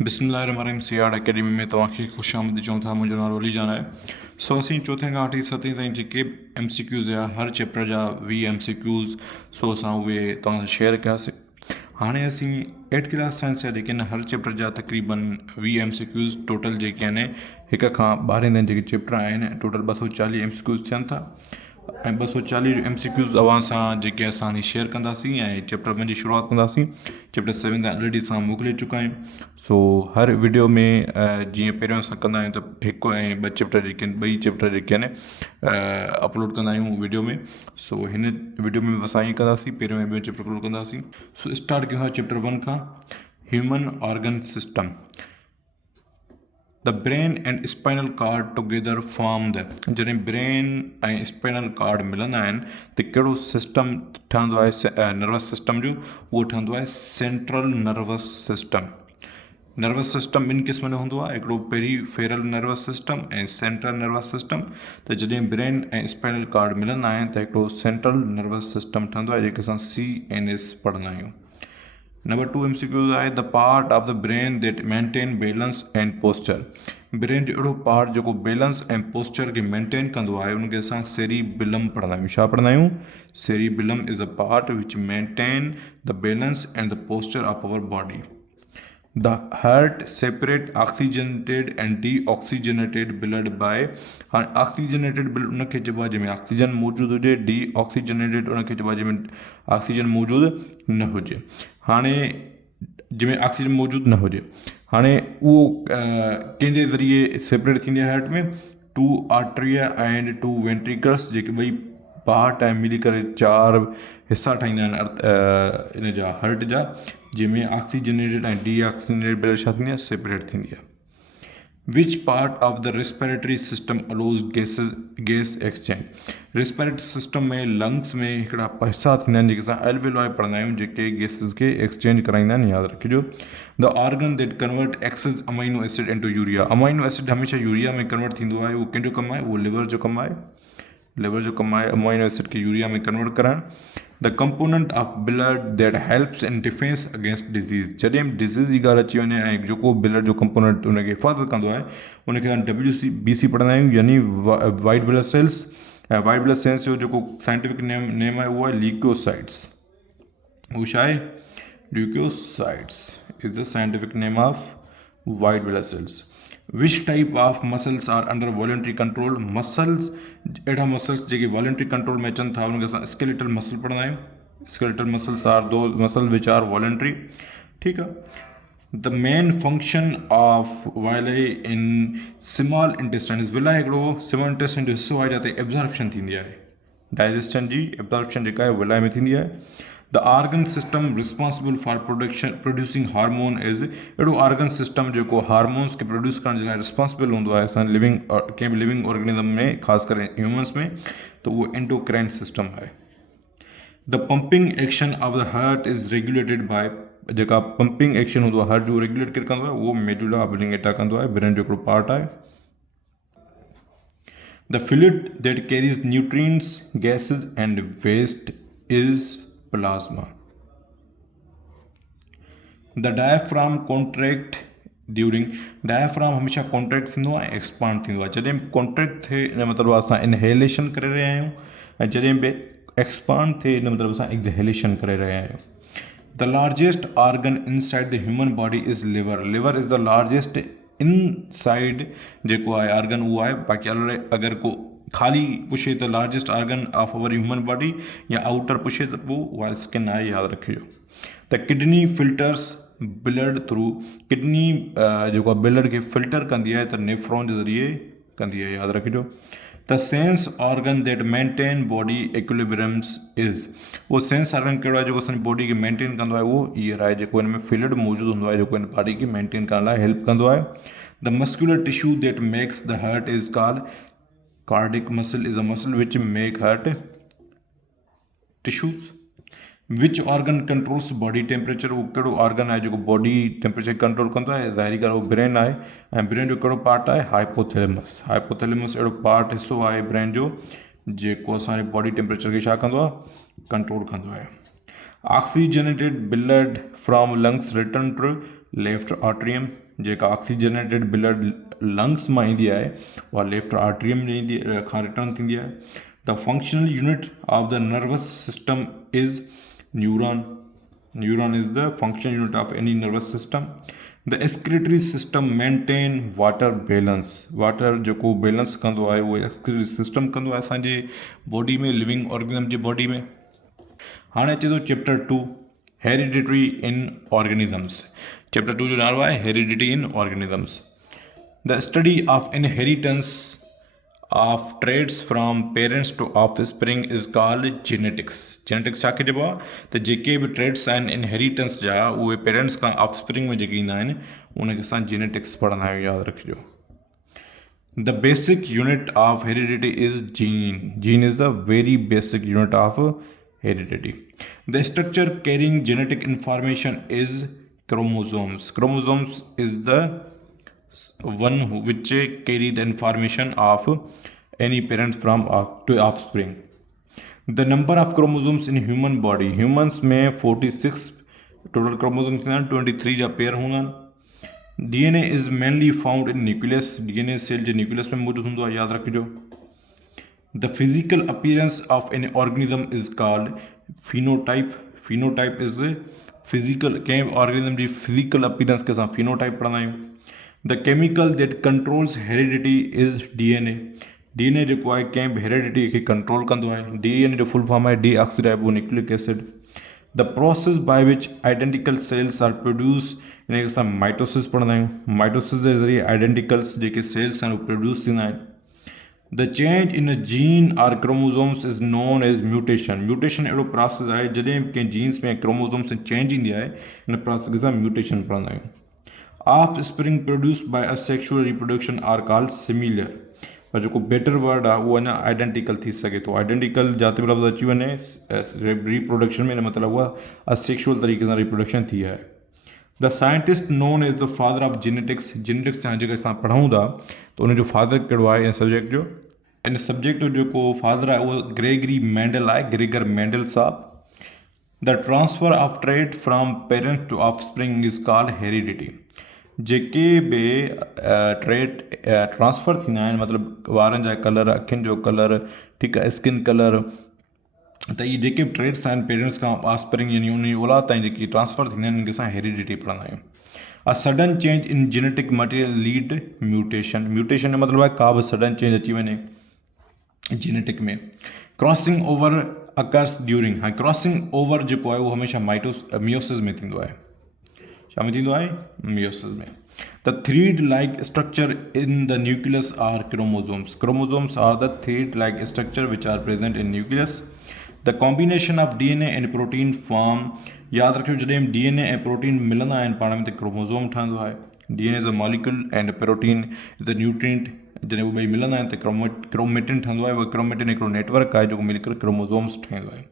बिस्मिल्लाहिर्रहमानिर्रहीम सियाड़ अकेडमी में तव्हांखे ख़ुशि आमदी चऊं था। मुंहिंजो नालो अली जान आहे। सो असीं चौथे खां वठी सतें ताईं जेके MCQs या हर चैप्टर जा 20 MCQs सो असां उहे तव्हां सां शेयर कयासीं। हाणे असीं 8th क्लास साइंस जा जेके आहिनि हर चैप्टर जा तक़रीबन 20 MCQs टोटल जेके आहिनि हिक खां 12 ताईं जेके चैप्टर आहिनि टोटल 240 MCQs थियनि था ऐं 240 MCQs अवां सां जेके असां शेयर कंदासीं ऐं चैप्टर 1 जी शुरूआति कंदासीं। चैप्टर 7 ताईं ऑलरेडी असां मोकिले चुका आहियूं। सो हर वीडियो में जीअं पहिरियों असां कंदा आहियूं त हिकु ऐं ॿ चैप्टर जेके आहिनि ॿई चैप्टर जेके आहिनि अपलोड कंदा आहियूं वीडियो में। सो हिन वीडियो में असां ईअं कंदासीं, पहिरियों ऐं ॿियो चैप्टर अपलोड कंदासीं। सो स्टार्ट कयूं था chapter 1 Khan. Human organ system. The brain and spinal cord together form the. जॾहिं ब्रेन ऐं स्पाइनल कार्ड मिलंदा आहिनि त कहिड़ो सिस्टम ठहंदो आहे नर्वस सिस्टम जो? उहो ठहंदो आहे central nervous system. Nervous system ॿिनि क़िस्म जो हूंदो आहे, हिकिड़ो पेरीफेरल नर्वस सिस्टम ऐं सेंट्रल नर्वस सिस्टम। त जॾहिं ब्रेन ऐं स्पाइनल कार्ड मिलंदा आहिनि त हिकिड़ो सेंट्रल नर्वस सिस्टम ठहंदो आहे जेके असां CNS पढ़ंदा आहियूं। नंबर 2 MCQ आहे the part of the brain that maintain balance and posture. Brain जो अहिड़ो पार्ट जेको बैलेंस ऐं पोस्चर खे मेंटेन कंदो आहे उनखे असां सेरिबिलम पढ़ंदा आहियूं। छा पढ़ंदा आहियूं? Cerebellum is a part which maintain the balance and the posture of our body. The heart separate oxygenated and deoxygenated blood by। हाँ, oxygenated blood उनखे चइबो आहे जंहिंमें ऑक्सीजन मौजूदु हुजे, deoxygenated उनखे चइबो आहे जंहिंमें ऑक्सीजन मौजूदु न हुजे। हाणे जंहिंमें ऑक्सीजन मौजूदु न हुजे, हाणे उहो कंहिंजे ज़रिए सेपरेट थींदी आहे हार्ट में? 2 आर्टरिया एंड 2 वेंट्रिकल्स जेके ॿई पार्ट ऐं मिली करे 4 हिसा ठाहींदा आहिनि इन जा हार्ट जा, जंहिंमें ऑक्सीजनेटेड ऐं डीऑक्सीजनेटेड ब्लड छा थींदी आहे? सेपरेट थींदी आहे। Which part of the respiratory system allows gas exchange. Respiratory system में लंग्स में हिकिड़ा हिसा थींदा आहिनि जेके असां एल्वेलॉय पढ़ंदा आहियूं जेके गैसिस खे एक्सचेंज कराईंदा आहिनि, यादि रखिजो। The organ that convert excess amino acid into urea. Amino acid हमेशह यूरिया में कन्वर्ट थींदो आहे। उहो कंहिंजो कमु आहे? उहो लिवर जो कमु आहे। लिवर जो कमु आहे अमाइनो एसिड खे यूरिया में कन्वर्ट करणु। The component of blood that helps in defence against disease. जॾहिं डिज़ीज़ जी ॻाल्हि अची वञे ऐं जेको ब्लड जो कंपोनेंट उनखे हिफ़ाज़त कंदो आहे उनखे असां WBC पढ़ंदा आहियूं, यानी वाइट ब्लड सेल्स। ऐं वाइट ब्लड सेल्स जो जेको साइंटिफिक नेम आहे उहो आहे ल्यूकोसाइट्स। उहो छा आहे? Leukocytes is the scientific name of white blood cells. Which type of muscles are under voluntary control. Muscles अहिड़ा मसल्स जेके वॉलेंट्री कंट्रोल में अचनि था उनखे असां स्केलेटल मसल पढ़ंदा आहियूं। स्केलेटल मसल्स आर दो मसल विच आर वॉलेंट्री। ठीकु आहे। The main function of villi in small intestine. विला हिकिड़ो स्मॉल इंटेस्टाइन जो हिसो आहे जिते एब्जॉर्प्शन थींदी आहे, डाइजेशन जी एब्जॉर्प्शन जेका आहे विला में थींदी आहे। The organ system responsible for producing hormone is. अहिड़ो ऑर्गन सिस्टम जेको हार्मोन्स खे प्रोड्यूस करण जे लाइ रिस्पॉन्सिबल हूंदो आहे असां कंहिं बि लिविंग ऑर्गेनिज़म में, ख़ासि करे ह्यूमन्स में, त उहो एंडोक्राइन सिस्टम आहे। The pumping action of the heart is regulated by. जेका पंपिंग एक्शन हूंदो आहे हार्ट जो रेगुलेट केरु कंदो आहे? उहो मेडुला ऑब्लिंगेटा कंदो आहे, ब्रेन जो हिकिड़ो पार्ट आहे। The fluid that carries nutrients, gases and waste is plasma. The diaphragm contract during. Diaphragm हमेशह कॉन्ट्रैक्ट थींदो आहे, एक्सपांड थींदो आहे। जॾहिं कॉन्ट्रैक्ट थिए इन मतिलबु असां इनहेलेशन करे रहिया आहियूं ऐं जॾहिं बि एक्सपांड थिए इन मतिलबु असां एक्सहेलेशन करे रहिया आहियूं। The largest organ inside the human body is liver. Liver is the largest inside जेको आहे ऑर्गन उहो आहे। बाक़ी अगरि को ख़ाली पुछे त largest organ of our human body या आउटर पुछे त पोइ उहा स्किन आहे, यादि रखिजो। त kidney filters blood through. Kidney जेको आहे ब्लड खे फिल्टर कंदी आहे त नेफ्रॉन जे ज़रिए कंदी आहे, यादि रखिजो। The sense organ that maintain body equilibriums is. उहो सेंस ऑर्गन कहिड़ो आहे जेको असांजी बॉडी खे मेंटेन कंदो आहे? उहो ईयर आहे जेको हिन में फ्लूइड मौजूदु हूंदो आहे जेको हिन बॉडी खे मेंटेन करण लाइ हेल्प कंदो आहे। The muscular tissue that makes the heart is called cardiac muscle is a muscle which make heart tissues. Which organ controls body temperature. उहो कहिड़ो ऑर्गन आहे जेको बॉडी टेम्परेचर कंट्रोल कंदो आहे? ज़ाहिरी ॻाल्हि उहो ब्रेन आहे। ऐं ब्रेन जो कहिड़ो पार्ट आहे? हाइपोथैलेमस। हाइपोथैलेमस अहिड़ो पार्ट हिसो आहे ब्रेन जो जेको असांजे बॉडी टेम्परेचर खे छा कंदो आहे? कंट्रोल कंदो आहे। Oxygenated blood from lungs return to left atrium जेका ऑक्सीजनेटेड ब्लड लंग्स मां ईंदी आहे उहा लेफ्ट आर्ट्रियम खां रिटर्न थींदी आहे। The functional unit of the nervous system is neuron. Neuron is the functional unit of any nervous system. The excretory system maintain water balance. Water जेको balance कंदो आहे उहो एक्सक्रीटरी सिस्टम कंदो आहे असांजे body में, लिविंग ऑर्गेनिज्म जे body में। हाणे अचे थो chapter 2 heredity in organisms. Chapter 2 जो नालो आहे heredity in organisms. The study of inheritance of traits from parents to offspring is called genetics. Genetics छा खे चइबो आहे त जेके बि ट्रेड्स आहिनि इनहेरिटेंस जा उहे पेरेंट्स खां ऑफस्प्रिंग में जेके ईंदा आहिनि उनखे असां जेनेटिक्स पढ़ंदा आहियूं, यादि रखिजो। The basic unit of heredity is gene. Gene is the very basic unit of heredity. The structure carrying genetic information is chromosomes. Chromosomes is the one which carry the information of any parent from to offspring. The number of chromosomes in human body, humans में 46 total chromosomes हैं, 23 जा pair हूंदा। DNA is mainly found in nucleus। DNA cell जे nucleus में मौजूद हूंदो आहे, यादि रखिजो। The physical appearance of an organism is called phenotype। Phenotype is physical कंहिं ऑर्गेनिज्म जी फिजिकल अपीरेंस खे असां फिनोटाइप पढ़ंदा आहियूं। The chemical that controls heredity is DNA। DNA जेको आहे कंहिं बि हेरिडिटी खे कंट्रोल कंदो आहे। DNA जो फुल फॉर्म आहे deoxyribonucleic acid. The process by which identical cells are produce, हिनखे असां माइटोसिस पढ़ंदा आहियूं। माइटोसिस जे ज़रिए आइडेंटिकल्स जेके सेल्स आहिनि उहे प्रोड्यूस थींदा आहिनि। The change in a gene or chromosomes is known as mutation. Mutation अहिड़ो प्रोसेस आहे जॾहिं बि कंहिं जीन्स में क्रोमोसोम्स में चेंज ईंदी आहे हिन प्रोसेस खे असां म्यूटेशन पढ़ंदा आहियूं। Offspring produce by asexual reproduction are called similar. पर जेको बेटर वर्ड आहे उहो अञा आइडेंटिकल थी सघे थो। आइडेंटिकल जाते बि लफ़्ज़ अची वञे रिप्रोडक्शन में, हिन मतिलबु उहा असेक्शुअल तरीक़े सां रिप्रोडक्शन थी आहे। The scientist known as the father of genetics. Genetics जा जेके असां पढ़ूं था त उनजो फादर कहिड़ो आहे इन सब्जेक्ट जो? इन सब्जेक्ट जो जेको फादर आहे उहो ग्रेगरी मेंडल आहे, ग्रेगर मेंडल साहब। The transfer of trait from parents to offspring is called heredity. जेके बि ट्रेड ट्रांसफर थींदा आहिनि, मतिलबु वारनि जा कलर, अखियुनि जो कलर, ठीकु आहे, स्किन कलर, त इहे जेके बि ट्रेड्स आहिनि पेरेंट्स खां ऑफस्प्रिंग यानी उन औलाद ताईं जेकी ट्रांसफर थींदा आहिनि उनखे असां हेरिडिटी पढ़ंदा आहियूं। A sudden change in genetic material lead mutation. Mutation जो मतिलबु आहे का बि सडन चेंज अची वञे जेनेटिक में। Crossing over occurs during. हाँ, क्रॉसिंग ओवर जेको आहे उहो हमेशह मियोसिस में थींदो आहे। छा में थींदो आहे? मियोसिस में। The thread like structure in the nucleus are chromosomes. Chromosomes are the thread like structure which are present in nucleus. The combination of DNA and protein form. यादि रखियो जॾहिं DNA ऐं प्रोटीन मिलंदा आहिनि पाण में त क्रोमोसोम ठहंदो आहे। DNA is a molecule and protein is a nutrient. जॾहिं उहे ॿई मिलंदा आहिनि त क्रोमेटिन ठहंदो आहे। उहो क्रोमेटिन हिकिड़ो नेटवर्क आहे जेको मिली करे क्रोमोसोम्स ठाहींदो आहे।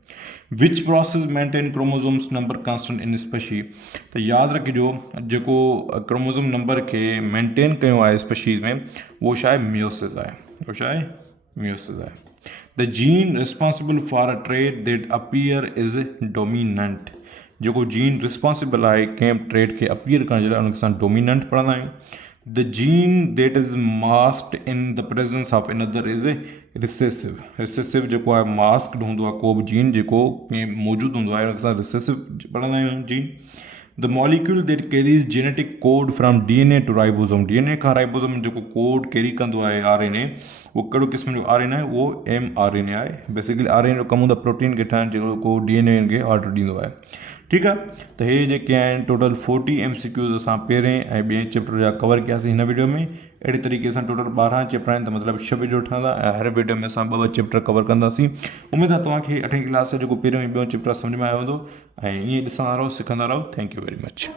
Which process maintain chromosomes number constant in species. त यादि रखिजो जेको क्रोमोसोम नंबर खे मेंटेन कयो आहे स्पेशीज़ में उहो छा आहे? मियोसिस आहे। उहो छा आहे? मियोसिस आहे। The gene responsible for a trade that appear is dominant. जेको जीन रिस्पॉन्सिबल आहे कंहिं ट्रेड खे अपीयर करण जे लाइ उनखे असां डोमिनेंट पढ़ंदा आहियूं। The gene that is masked in the presence of another is recessive. Recessive जेको आहे मास्क्ड हूंदो आहे, को बि जीन जेको कंहिं मौजूदु हूंदो आहे उनखे असां रिसेसिव पढ़ंदा आहियूं gene. The molecule that carries genetic code from DNA to ribosome. DNA खां राइबोसोम जेको कोड कैरी कंदो आहे RNA, उहो कहिड़ो क़िस्म जो RNA आहे? उहो mRNA आहे। बेसिकली RNA जो कमु हूंदो आहे प्रोटीन खे ठाहिण, जेको DNA खे ऑर्डर ॾींदो आहे। ठीकु आहे, त हे जेके आहिनि टोटल 40 MCQs असां पहिरें ऐं ॿिए चैप्टर जा कवर कयासीं हिन वीडियो में। अहिड़े तरीक़े सां टोटल 12 चैप्टर आहिनि, त मतिलबु 6 वीडियो ठहंदा ऐं हर वीडियो में असां 2 चैप्टर कवर कंदासीं। उमेदु आहे तव्हांखे 8वीं क्लास जो जेको पहिरियों ऐं ॿियों चैप्टर सम्झ में आयो हूंदो ऐं ईअं ॾिसंदा रहो, सिखंदा रहो। Thank you very much.